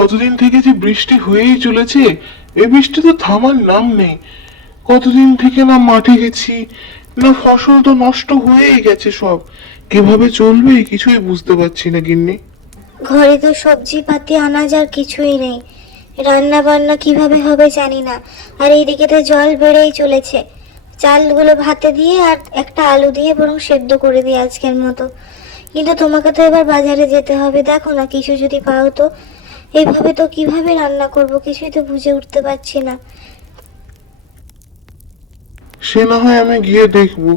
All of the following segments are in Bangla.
কতদিন থেকে যে বৃষ্টি হয়েই চলেছে, এই বৃষ্টি তো থামার নাম নেই। কতদিন থেকে না মাঠে গেছি, না ফসল তো নষ্ট হয়েই গেছে সব। কিভাবে চলবে কিছুই বুঝতে পারছি না গিন্নি। ঘরে তো সবজি পাতি আনাজ আর কিছুই নেই। রান্না বান্না কিভাবে হবে জানি না। আর এইদিকে তো জল বেড়েই চলেছে। চালগুলো ভাতে দিয়ে আর একটা আলু দিয়ে বরং সেদ্ধ করে দিই আজকের মতো। কিন্তু তোমাকে তো এবার বাজারে যেতে হবে, দেখো না কিছু যদি পাও তো। এইভাবে তো কিভাবে রান্না করব কিছুই তো বুঝে উঠতে পারছি না। সে না হয় আমি গিয়ে দেখবো,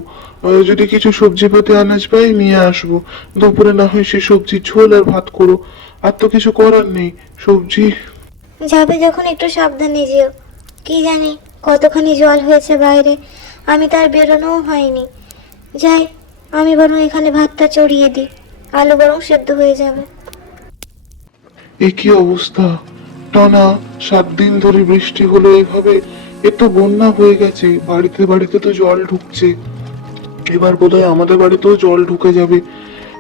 যদি কিছু সবজি পাতি আনাজ পাই নিয়ে আসবো। দুপুরে না হয় সে সবজি ঝোল আর ভাত করো। আর তো কিছু করার নেই। সবজি। যাবে যখন একটু সাবধানে যেও। কি জানি কতখানি জল হয়েছে বাইরে, আমি তার বেরোনোও হয়নি। যাই, আমি বরং এখানে ভাতটা চড়িয়ে দিই, আলু বরং সেদ্ধ হয়ে যাবে। এ কি অবস্থা! টানা 7 দিন ধরে বৃষ্টি হলো এভাবে। এ তো বন্যা হয়ে গেছে, বাড়িতে বাড়িতে তো জল ঢুকছে। এবার বোধহয় আমাদের বাড়িতেও জল ঢুকে যাবে।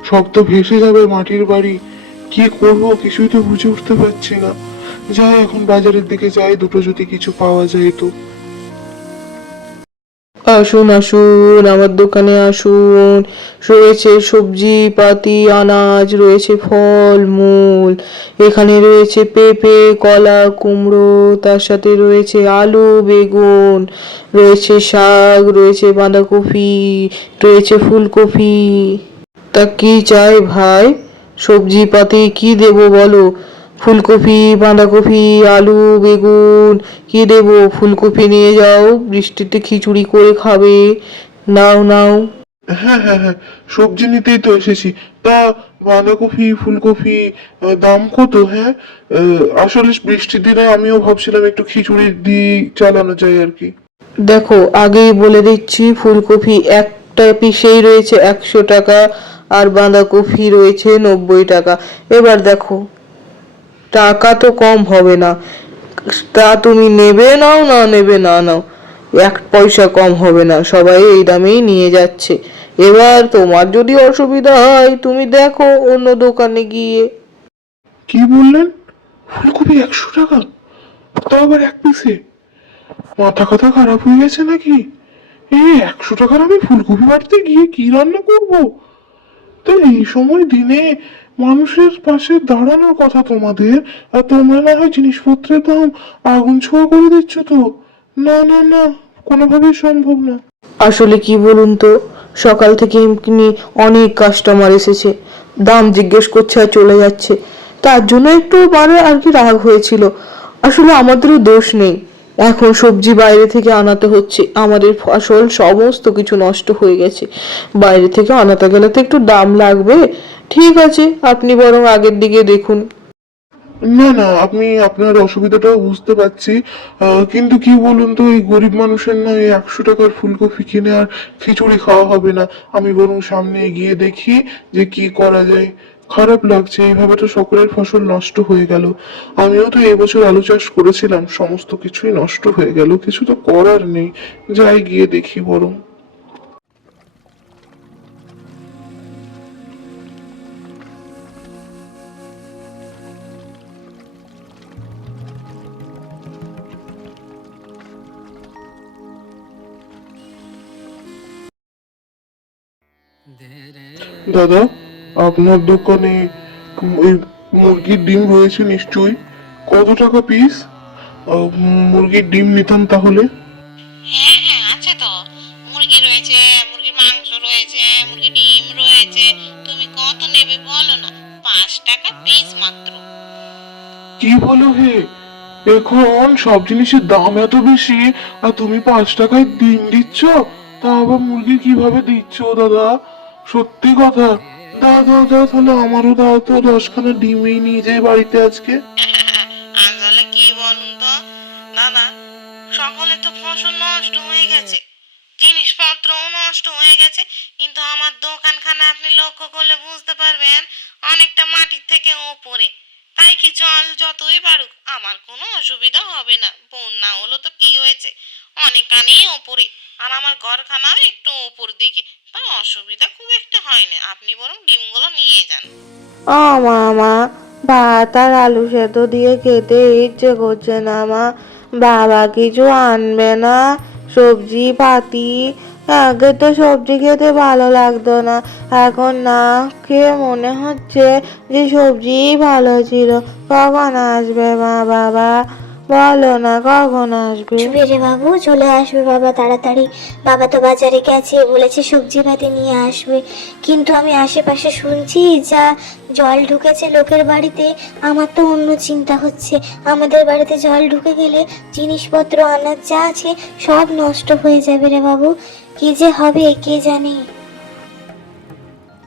সব তো ভেসে যাবে মাটির বাড়ি। কি করবো কিছুই তো বুঝে উঠতে পারছি না। যাই এখন বাজারের দিকে যাই, দুটো যদি কিছু পাওয়া যায় তো। আসুন আসুন আমার দোকানে আসুন। রয়েছে সবজি পাতি আনাজ, রয়েছে ফল মূল। এখানে রয়েছে পেঁপে, কলা, কুমড়ো, তার সাথে রয়েছে আলু, বেগুন, রয়েছে শাক, রয়েছে বাঁধাকপি, রয়েছে ফুলকপি। তা কি চাই ভাই? সবজি পাতি কি দেবো বলো? ফুলকপি, বাঁধাকপি, আলু, বেগুন, কি দেবো? ফুলকপি নিয়ে যাও, বৃষ্টিতে খিচুড়ি করে খাবে। নাও নাও। হ্যাঁ হ্যাঁ হ্যাঁ, সবজি নিতেই তো এসেছি। তা বাঁধাকপি ফুলকপি দাম কত? হ্যাঁ, আসলে বৃষ্টির দিনে আমিও ভাবছিলাম একটু খিচুড়ি দিয়ে চালানো যায় আর কি। দেখো আগেই বলে দিচ্ছি, ফুলকপি একটা পিসেই রয়েছে 100 টাকা, আর বাঁধাকপি রয়েছে 90 টাকা। এবার দেখো, টাকা তো কম হবে না। তা তুমি নেবে নাও, না নেবে না নাও, 1 পয়সা কম হবে না, সবাই এই দামেই নিয়ে যাচ্ছে। এবার তোমার যদি অসুবিধা হয় তুমি দেখো অন্য দোকানে গিয়ে। কি বললেন? ফুলকপি 100 টাকা? তাও আবার এক পিসে? মাথা কথা খারাপ হয়ে গেছে নাকি? এই 100 টাকার আমি ফুলকপি বাড়িতে গিয়ে কি রান্না করব? তো এই সময় দিনে মানুষের পাশে দাঁড়ানোর কথা তোমাদের, আর তোমরা না হয় জিনিসপত্রের দাম আগুন ছোঁয়া করে দিচ্ছ তো। না না না, কোনোভাবেই সম্ভব না। আসলে কি বলুন তো, সকাল থেকে এমনি অনেক কাস্টমার এসেছে, দাম জিজ্ঞেস করছে আর চলে যাচ্ছে। তার জন্য একটু মানে আর কি রাগ হয়েছিল। আসলে আমাদেরও দোষ নেই। এখন সবজি বাইরে থেকে আনাতে হচ্ছে, আমাদের ফসল সমস্ত কিছু নষ্ট হয়ে গেছে। বাইরে থেকে আনাতে গেলে তো একটু দাম লাগবে। ঠিক আছে, আপনি বরং আগের দিকে দেখুন। না না, আপনি আপনার অসুবিধাটাও বুঝতে পারছি। কিন্তু কি বলুন তো, এই গরিব মানুষের না এই 100 টাকার ফুলকপি কিনে আর খিচুড়ি খাওয়া হবে না। আমি বরং সামনে গিয়ে দেখি যে কি করা যায়। খারাপ লাগছে, এইভাবে তো সকলের ফসল নষ্ট হয়ে গেল। আমিও তো এবছর আলু চাষ করেছিলাম, সমস্ত কিছুই নষ্ট হয়ে গেল। কিছু তো করার নেই। যাই গিয়ে দেখি বরং। দাদা, আপনার দোকানে ওই মুরগির ডিম রয়েছে নিশ্চয়ই? কত টাকা পিস? মুরগির ডিম নিতাম তাহলে। হ্যাঁ হ্যাঁ আছে তো। মুরগি রয়েছে, মুরগির মাংস রয়েছে, মুরগির ডিম রয়েছে। তুমি কত নেবে বলো না? 5 টাকা পিস মাত্র। কি বলো হে! এখন সব জিনিসের দাম এত বেশি, আর তুমি 5 টাকায় ডিম দিচ্ছ? তা আবার মুরগি কিভাবে দিচ্ছ দাদা? সত্যি কথা। দাও দাও দাও, তাহলে আমারও দাও তো, 10খানা ডিমই নিয়ে যাই বাড়িতে আজকে। আসলে কি বলুন তো দাদা, সকলে তো ফসল নষ্ট হয়ে গেছে, জিনিসপত্রও নষ্ট হয়ে গেছে। কিন্তু আমার দোকানখানা আপনি লক্ষ্য করলে বুঝতে পারবেন অনেকটা মাটির থেকে ওপরে। তাই কি জল যতই বাড়ুক আমার কোনো অসুবিধা হবে না। বন্যা হলো তো কি হয়েছে, অনেকখানি ওপরে। আর আমার ঘরখানাও একটু ওপর দিকে, তাই অসুবিধা খুব একটা হয় না। আপনি বরং ডিমগুলো নিয়ে যান। মামা, ভাত আর আলু সেদ্ধ দিয়ে খেতে ইচ্ছে করছে না মা। বাবা কিছু আনবে না? সবজি পাতি? আগে তো সবজি খেতে ভালো লাগতো না, এখন না খেয়ে মনে হচ্ছে যে সবজিই ভালো ছিল। কখন আসবে মা? বাবা বলো না কখন আসবে? আসবে রে বাবু, চলে আসবে বাবা তাড়াতাড়ি। বাবা তো বাজারে গেছে, বলেছে সবজি পাতি নিয়ে আসবে। কিন্তু আমি আশেপাশে শুনছি যা জল ঢুকেছে লোকের বাড়িতে, আমার তো অন্য চিন্তা হচ্ছে। আমাদের বাড়িতে জল ঢুকে গেলে জিনিসপত্র আনাজ যা আছে সব নষ্ট হয়ে যাবে রে বাবু। কি যে হবে কে জানে।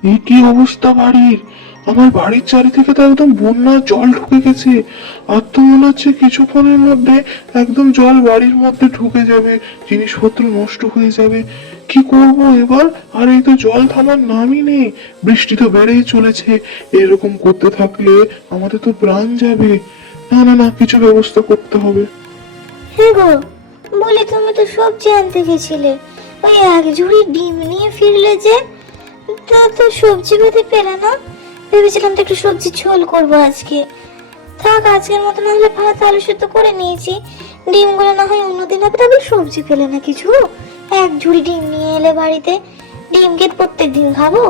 এই কি অবস্থা বাড়ির! আমার বাড়ির চারিদিকে তো একদম বন্যার জল ঢুকে গেছে। আর তো মনে হচ্ছে কিছুক্ষণের মধ্যে একদম জল বাড়ির মধ্যে ঢুকে যাবে, জিনিসপত্র নষ্ট হয়ে যাবে। কি করব এবার? আর এই তো জল থামার নামই নেই, বৃষ্টি তো বেড়েই চলেছে। এরকম করতে থাকলে আমাদের তো প্রাণ যাবে। না না না, কিছু ব্যবস্থা করতে হবে। হ্যাঁ গো, বলে তুমি তো সবজি আনতে গেছিলে, ওই এক ঝুড়ি ডিম নিয়ে ফিরলে যে? তা তো সবজি পাতি পেলে না। ভেবেছিলাম তো একটু সবজি ঝোল করবো আজকে। থাক, আজকের মতো না হলে ভাত আলু সেদ্ধ করে নিয়েছি। ডিমগুলো না হয় অন্যদিন হবে, তবে সবজি পেলে না কিছু। এক ঝুড়ি ডিম নিয়ে এলে বাড়িতে, ডিম কি প্রত্যেক দিন খাবো?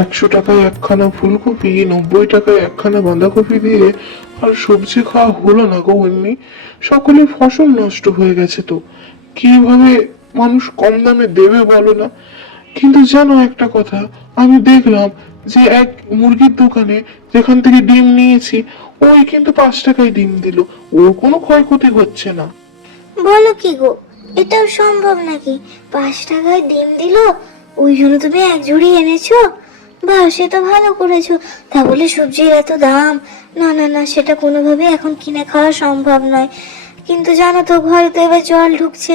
100 টাকায় একখানা ফুলকপি, 90 টাকায় একখানা বাঁধাকপি দিয়ে আর সবজি খাওয়া হলো না গো এমনি। সকলের ফসল নষ্ট হয়ে গেছে তো, কিভাবে মানুষ কম দামে দেবে বলো না? কিন্তু জানো একটা কথা, আমি দেখলাম যে এক মুরগির দোকানে যেখান থেকে ডিম নিয়েছি, ওই কিন্তু 5 টাকায় ডিম দিল। ওর কোনো ক্ষয়ক্ষতি হচ্ছে না। বলো কি গো, এটাও সম্ভব নাকি? 5 টাকায় ডিম দিল, ওই জন্য তুমি এক ঝুড়ি এনেছো? বাহ, সে তো ভালো করেছো। তা বলে সবজির এত দাম! না না না, সেটা কোনোভাবে এখন কিনে খাওয়া সম্ভব নয়। কিন্তু জানো তো, ঘরে তো এবার জল ঢুকছে,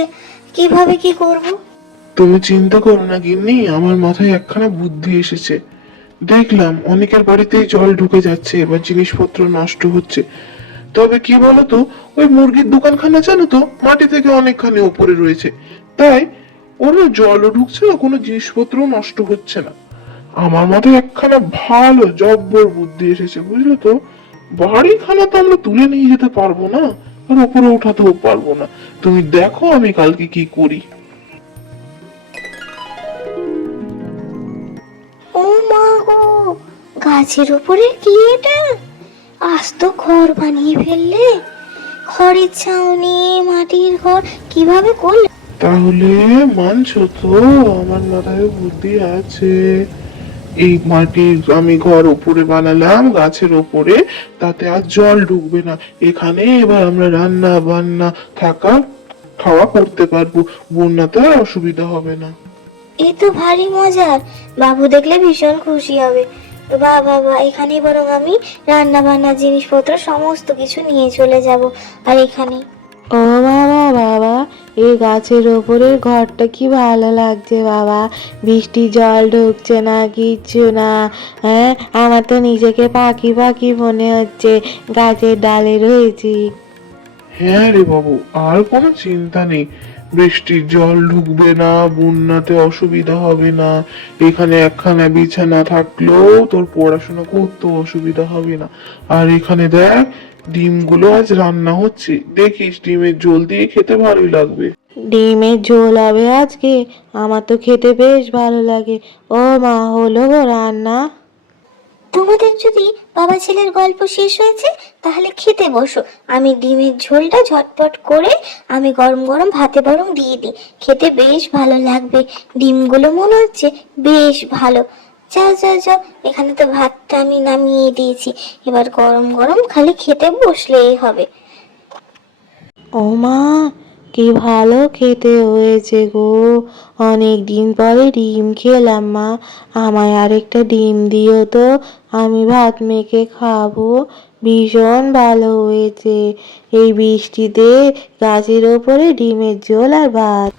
কিভাবে কি করব? তুমি চিন্তা করো না গিন্নি, আমার মাথায় একখানা বুদ্ধি এসেছে। দেখলাম অনেকের বাড়িতেই জল ঢুকে যাচ্ছে, এবার জিনিসপত্র নষ্ট হচ্ছে। তবে কি বলতো, ওই মুরগির দোকানখানা জানো তো মাটি থেকে অনেকখানি উপরে রয়েছে, তাই ওরা জলও ঢুকছে না, কোনো জিনিসপত্র নষ্ট হচ্ছে না। আমার মাথায় একখানা ভালো জব্বর বুদ্ধি এসেছে, বুঝলে তো? বাড়িখানা তো আমরা তুলে নিয়ে যেতে পারবো না, আর উপরে উঠাতেও পারবো না। তুমি দেখো আমি কালকে কি করি। ও মা গো, গাছের উপরে কি এটা? আস্ত ঘর বানিয়ে ফেললে! খড়ের ছাউনি, মাটির ঘর কিভাবে করলে? তাহলে মানছো তো আমার মাথায় বুদ্ধি আছে? এই মাটির আমি ঘর উপরে বানালাম গাছের উপরে, তাতে আর জল ঢুকবে না। এখানে এবার আমরা রান্না বান্না থাকা খাওয়া করতে পারবো, বন্যাতে আর অসুবিধা হবে না। এ তো ভারী মজার, বাবু দেখলে ভীষণ খুশি হবে। বাহ বাহ বাহ, এখানেই বরং আমি রান্না বান্না জিনিসপত্র সমস্ত কিছু নিয়ে চলে যাব। আর এখানে ও বাবা বাবা, এই গাছের ওপরের ঘরটা কি ভালো লাগছে বাবা। বৃষ্টি জল ঢুকছে না, কিচ্ছু না। হ্যাঁ, আমার তো নিজেকে পাখি পাখি মনে হচ্ছে, গাছের ডালে রয়েছি। হ্যাঁ রে বাবু, আর কোনো চিন্তা নেই। বৃষ্টির জল ঢুকবে না, বন্যাতে অসুবিধা হবে না। এখানে একখানা বিছানা থাকলেও তোর পড়াশোনা করতেও অসুবিধা হবে না। আর এখানে দেখ, ডিমগুলো আজ রান্না হচ্ছে, দেখিস ডিমের ঝোল দিয়ে খেতে ভালোই লাগবে। ডিমের ঝোল হবে আজকে? আমার তো খেতে বেশ ভালো লাগে। ও মা, হলো গো রান্না? তোমাদের যদি বাবা ছেলের গল্প শেষ হয়েছে, তাহলে খেতে বসো। আমি ডিমের ঝোলটা ঝটপট করে আমি গরম গরম ভাতে বরং দিয়ে দিই, খেতে বেশ ভালো লাগবে। ডিমগুলো মনে হচ্ছে বেশ ভালো। যাও যাও যাও, এখানে তো ভাতটা আমি নামিয়ে দিয়েছি, এবার গরম গরম খালি খেতে বসলেই হবে। ও মা, কি ভালো খেতে হয়েছে গো। অনেক দিন পরে ডিম খেলাম মা। আমায় আরেকটা ডিম দিও তো, আমি ভাত মেখে খাবো। ভীষণ ভালো হয়েছে এই বৃষ্টিতে গাছের ওপরে ডিমের ঝোল আর ভাত।